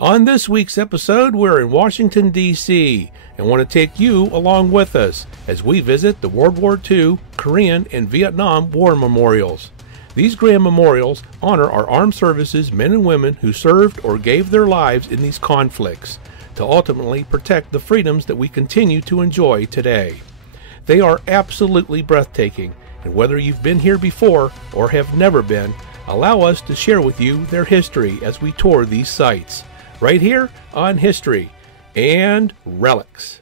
On this week's episode, we're in Washington, D.C. and want to take you along with us as we visit the World War II, Korean, and Vietnam War memorials. These grand memorials honor our armed services men and women who served or gave their lives in these conflicts to ultimately protect the freedoms that we continue to enjoy today. They are absolutely breathtaking, and whether you've been here before or have never been, allow us to share with you their history as we tour these sites, right here on History and Relics.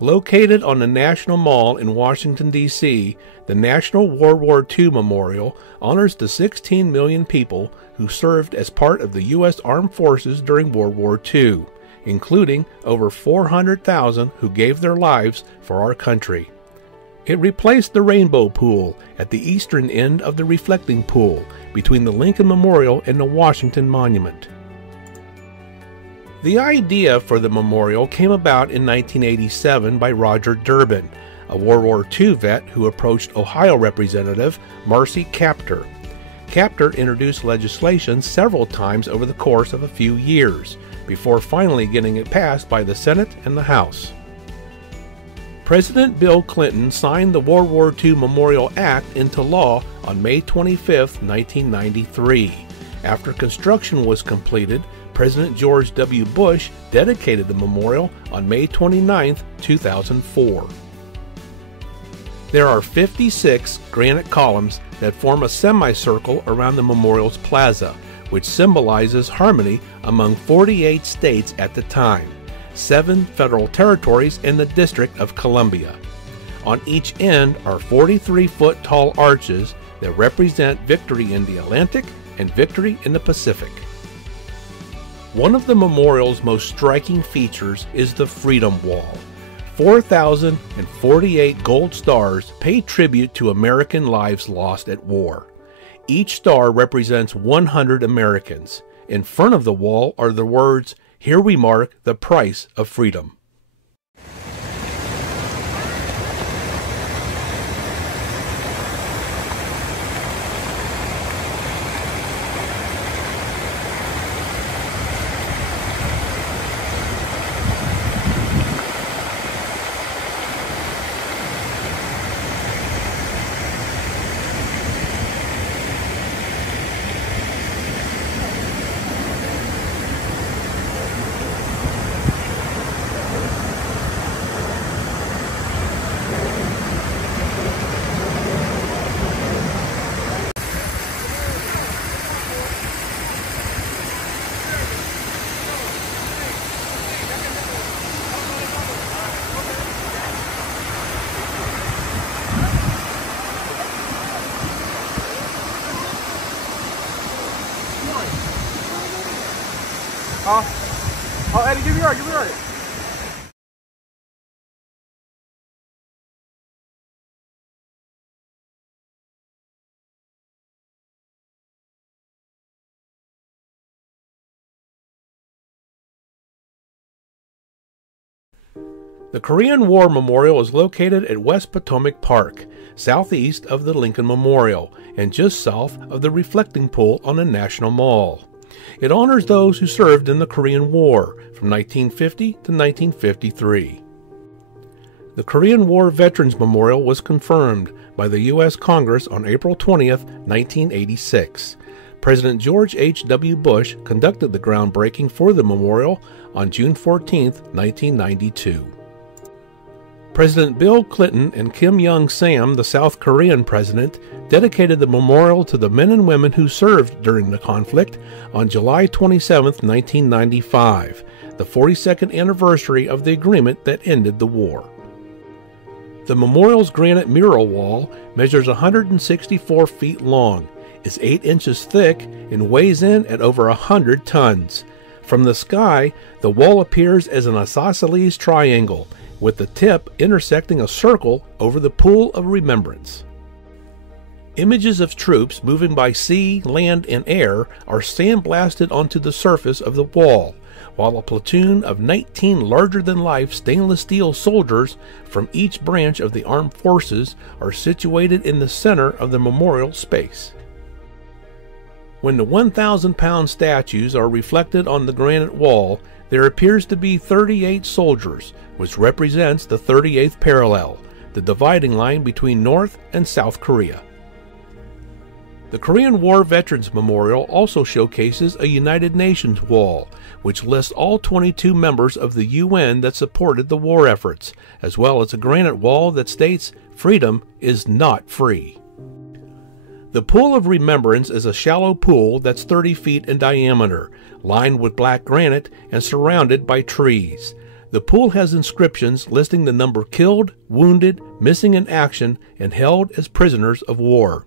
Located on the National Mall in Washington, D.C., the National World War II Memorial honors the 16 million people who served as part of the U.S. Armed Forces during World War II, including over 400,000 who gave their lives for our country. It replaced the Rainbow Pool at the eastern end of the Reflecting Pool between the Lincoln Memorial and the Washington Monument. The idea for the memorial came about in 1987 by Roger Durbin, a World War II vet who approached Ohio Representative Marcy Kaptur. Kaptur introduced legislation several times over the course of a few years, before finally getting it passed by the Senate and the House. President Bill Clinton signed the World War II Memorial Act into law on May 25, 1993. After construction was completed, President George W. Bush dedicated the memorial on May 29, 2004. There are 56 granite columns that form a semicircle around the memorial's plaza, which symbolizes harmony among 48 states at the time, 7 federal territories, and the District of Columbia. On each end are 43-foot tall arches that represent victory in the Atlantic and victory in the Pacific. One of the memorial's most striking features is the Freedom Wall. 4,048 gold stars pay tribute to American lives lost at war. Each star represents 100 Americans. In front of the wall are the words, "Here we mark the price of freedom." Eddie, give me right, The Korean War Memorial is located at West Potomac Park, southeast of the Lincoln Memorial, and just south of the Reflecting Pool on the National Mall. It honors those who served in the Korean War from 1950 to 1953. The Korean War Veterans Memorial was confirmed by the U.S. Congress on April 20, 1986. President George H.W. Bush conducted the groundbreaking for the memorial on June 14, 1992. President Bill Clinton and Kim Young-sam, the South Korean president, dedicated the memorial to the men and women who served during the conflict on July 27, 1995, the 42nd anniversary of the agreement that ended the war. The memorial's granite mural wall measures 164 feet long, is 8 inches thick, and weighs in at over 100 tons. From the sky, the wall appears as an isosceles triangle, with the tip intersecting a circle over the pool of remembrance. Images of troops moving by sea, land, and air are sandblasted onto the surface of the wall, while a platoon of 19 larger-than-life stainless steel soldiers from each branch of the armed forces are situated in the center of the memorial space. When the 1,000-pound statues are reflected on the granite wall, there appears to be 38 soldiers, which represents the 38th parallel, the dividing line between North and South Korea. The Korean War Veterans Memorial also showcases a United Nations wall, which lists all 22 members of the UN that supported the war efforts, as well as a granite wall that states, "Freedom is not free." The Pool of Remembrance is a shallow pool that's 30 feet in diameter, lined with black granite and surrounded by trees. The pool has inscriptions listing the number killed, wounded, missing in action, and held as prisoners of war.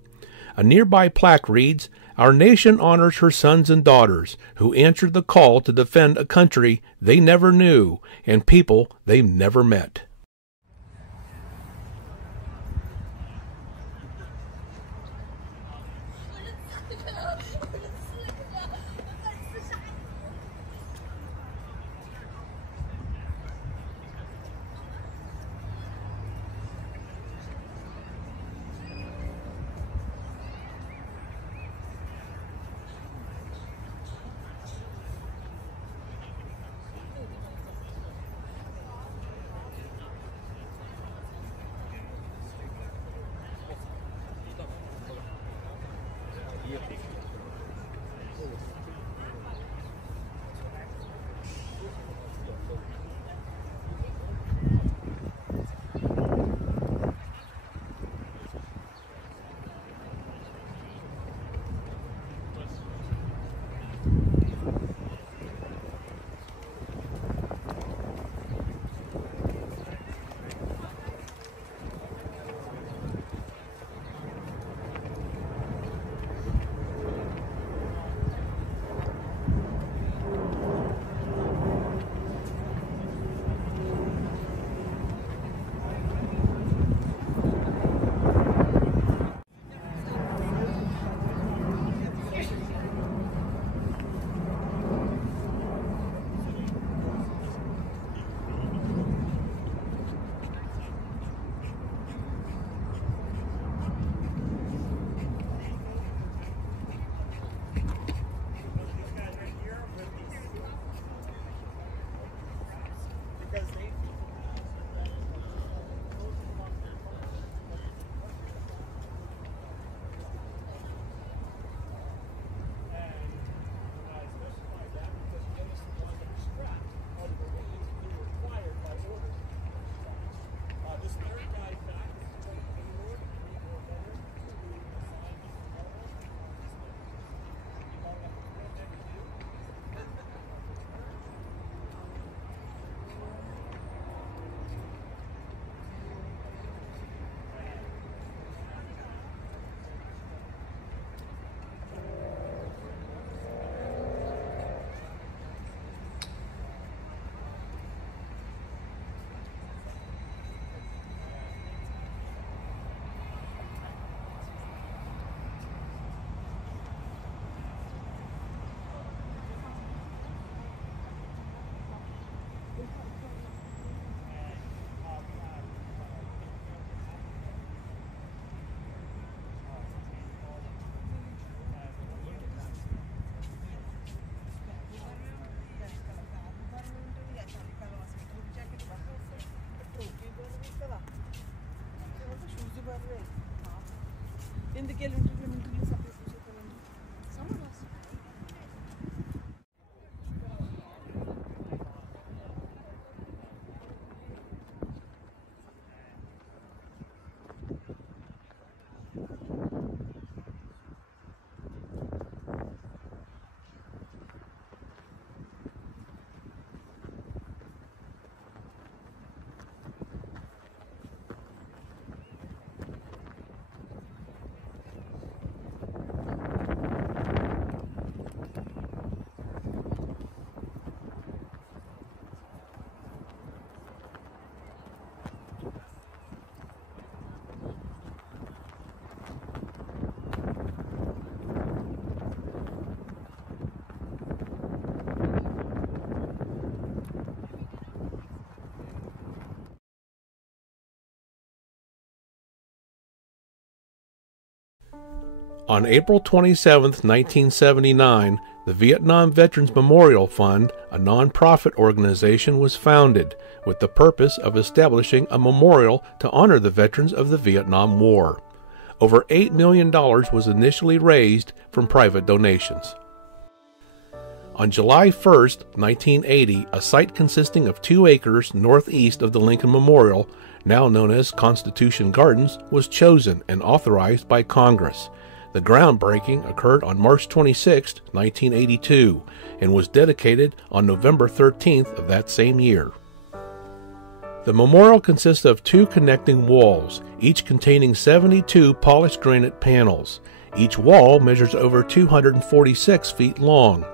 A nearby plaque reads, "Our nation honors her sons and daughters, who answered the call to defend a country they never knew and people they never met." On April 27, 1979, the Vietnam Veterans Memorial Fund, a non-profit organization, was founded with the purpose of establishing a memorial to honor the veterans of the Vietnam War. Over $8 million was initially raised from private donations. On July 1, 1980, a site consisting of 2 acres northeast of the Lincoln Memorial, now known as Constitution Gardens, was chosen and authorized by Congress. The groundbreaking occurred on March 26, 1982, and was dedicated on November 13th of that same year. The memorial consists of 2 connecting walls, each containing 72 polished granite panels. Each wall measures over 246 feet long.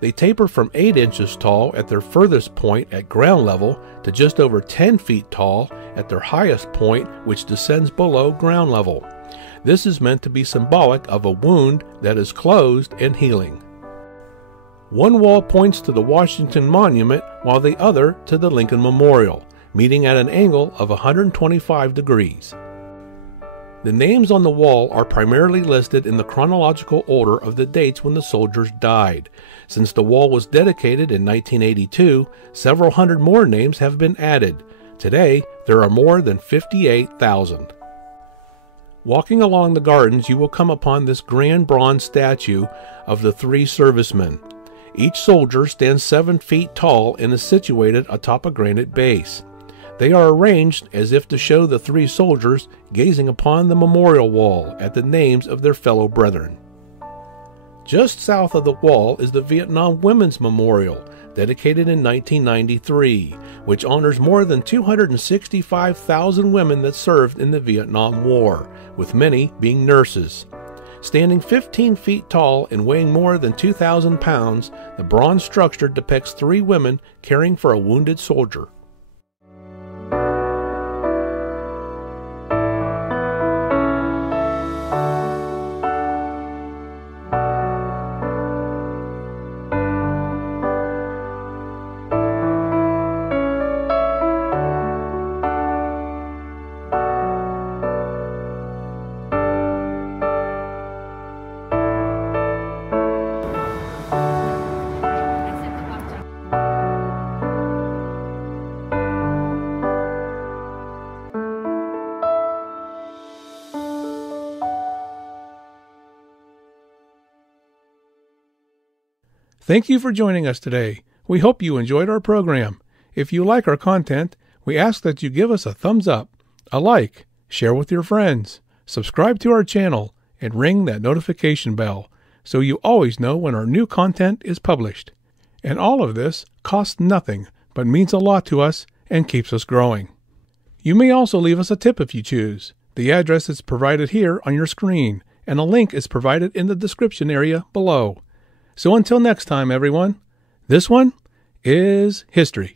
They taper from 8 inches tall at their furthest point at ground level to just over 10 feet tall at their highest point, which descends below ground level. This is meant to be symbolic of a wound that is closed and healing. One wall points to the Washington Monument while the other to the Lincoln Memorial, meeting at an angle of 125 degrees. The names on the wall are primarily listed in the chronological order of the dates when the soldiers died. Since the wall was dedicated in 1982, several hundred more names have been added. Today, there are more than 58,000. Walking along the gardens, you will come upon this grand bronze statue of the 3 servicemen. Each soldier stands 7 feet tall and is situated atop a granite base. They are arranged as if to show the 3 soldiers gazing upon the memorial wall at the names of their fellow brethren. Just south of the wall is the Vietnam Women's Memorial, dedicated in 1993, which honors more than 265,000 women that served in the Vietnam War, with many being nurses. Standing 15 feet tall and weighing more than 2,000 pounds, the bronze structure depicts 3 women caring for a wounded soldier. Thank you for joining us today. We hope you enjoyed our program. If you like our content, we ask that you give us a thumbs up, a like, share with your friends, subscribe to our channel, and ring that notification bell so you always know when our new content is published. And all of this costs nothing, but means a lot to us and keeps us growing. You may also leave us a tip if you choose. The address is provided here on your screen, and a link is provided in the description area below. So until next time, everyone, this one is history.